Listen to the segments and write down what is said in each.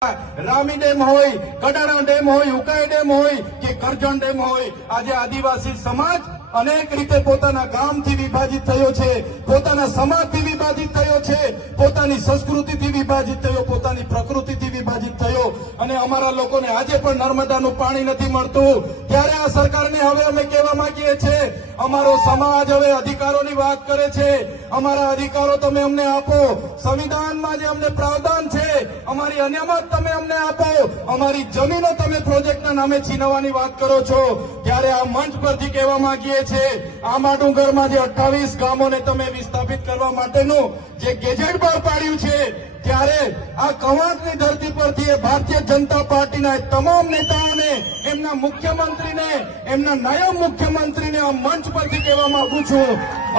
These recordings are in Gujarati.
રામી ડેમ હોય, કડાણા ડેમ હોય, ઉકાઈ ડેમ હોય કે કરજણ ડેમ હોય, આજે આદિવાસી સમાજ અનેક રીતે પોતાના ગામથી વિભાજિત થયો છે, પોતાના સમાજથી વિભાજિત થયો છે, પોતાની સંસ્કૃતિથી વિભાજિત થયો, પોતાની પ્રકૃતિથી વિભાજિત થયો અને અમારા લોકોને આજે પણ નર્મદાનું પાણી નથી મળતું। ત્યારે આ સરકારને હવે અમે કહેવા માંગીએ છીએ, અમારો સમાજ હવે અધિકારોની વાત કરે છે, અમારા અધિકારો તમે અમને આપો, સંવિધાનમાં જે અમને પ્રાવધાન છે અમારી અનામત તમે અમને આપો, અમારી જમીનો તમે પ્રોજેક્ટના નામે છીનવવાની વાત કરો છો। ત્યારે આ મંચ પરથી કહેવા માંગીએ છે, આંબા ડુંગરમાં જે 28 ગામોને તમે વિસ્થાપિત કરવા માટેનું જે ગેજેટ બહાર પાડ્યું છે, ત્યારે આ કવાંટની ધરતી પરથી ભારતીય જનતા પાર્ટીના તમામ નેતાઓને, એમના મુખ્યમંત્રીને, એમના નાયબ મુખ્યમંત્રીને આ મંચ પરથી કહેવા માંગુ છું,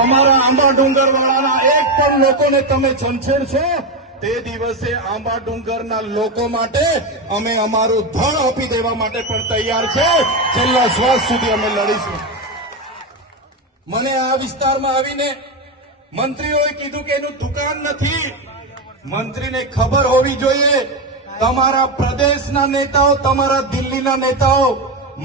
અમારા આંબા ડુંગરવાળાના એક પણ લોકોને તમે છંછેડશો તે દિવસે આંબા ડુંગરના લોકો માટે અમે અમારું ધડ આપી દેવા માટે પણ તૈયાર છે, છેલ્લા શ્વાસ સુધી અમે લડીશું। મને આ વિસ્તારમાં આવીને મંત્રીઓએ કીધું કે એનું દુકાન નથી। મંત્રીને ખબર હોવી જોઈએ, તમારા પ્રદેશના નેતાઓ, તમારા દિલ્હીના નેતાઓ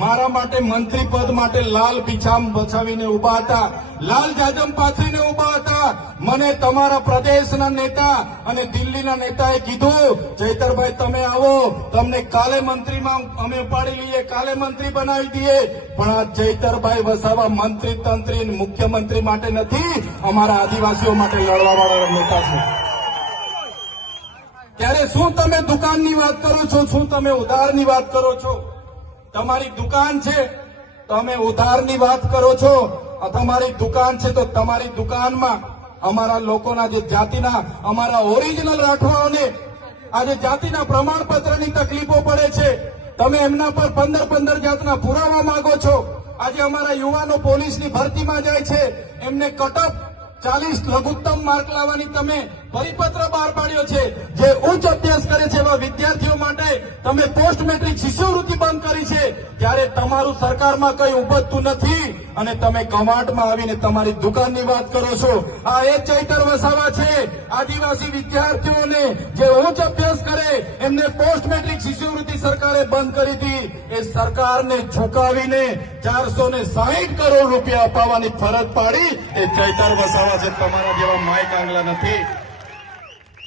મારા માટે મંત્રી પદ માટે લાલ પીછામ બચાવીને ઉભા હતા, લાલ જાજમ પાથરીને ઉભા હતા। મને તમારા પ્રદેશના નેતા અને દિલ્હીના નેતાએ કીધું, ચૈતરભાઈ તમે આવો, તમને કાલે મંત્રીમાં અમે ઉપાડી લઈએ, કાલે મંત્રી બનાવી દઈએ, પણ આ ચૈતરભાઈ વસાવા મંત્રી તંત્રી મુખ્યમંત્રી માટે નથી, અમારા આદિવાસીઓ માટે લડવાવાળા નેતા છે। ત્યારે શું તમે દુકાનની વાત કરો છો, શું તમે ઉધારની વાત કરો છો? તમારી દુકાન છે તમે ઉધારની વાત કરો છો, તમારી દુકાન છે તો તમારી દુકાનમાં અમારા લોકોના જે જાતિના, અમારા ઓરિજિનલ રાઠવાઓને આજે જાતિના પ્રમાણપત્રની તકલીફો પડે છે, તમે એમના પર 15 જાતના પુરાવા માંગો છો। આજે અમારા યુવાનો પોલીસની ભરતીમાં જાય છે, એમને કટઅપ 40 લઘુત્તમ માર્ક લાવવાની તમે પરિપત્ર બહાર પાડ્યો છે। જે ઉચ્ચ અભ્યાસ કરે છે એવા વિદ્યાર્થીઓ માટે તમે પોસ્ટ મેટ્રિક શિષ્યવૃત્તિ બંધ કરી છે, ત્યારે તમારું સરકારમાં કઈ ઉપજતું નથી અને તમે કવાંટમાં આવીને તમારી દુકાનની વાત કરો છો। આ એ ચૈતર વસાવા છે, આદિવાસી વિદ્યાર્થીઓને જે ઉચ્ચ અભ્યાસ કરે એમને પોસ્ટ મેટ્રિક શિષ્યવૃત્તિ સરકારે બંધ કરી હતી, એ સરકારને ઝુકાવીને 460 કરોડ રૂપિયા અપાવવાની ફરજ પાડી એ ચૈતર વસાવા છે, તમારા જેવા માય કાંગલા નથી।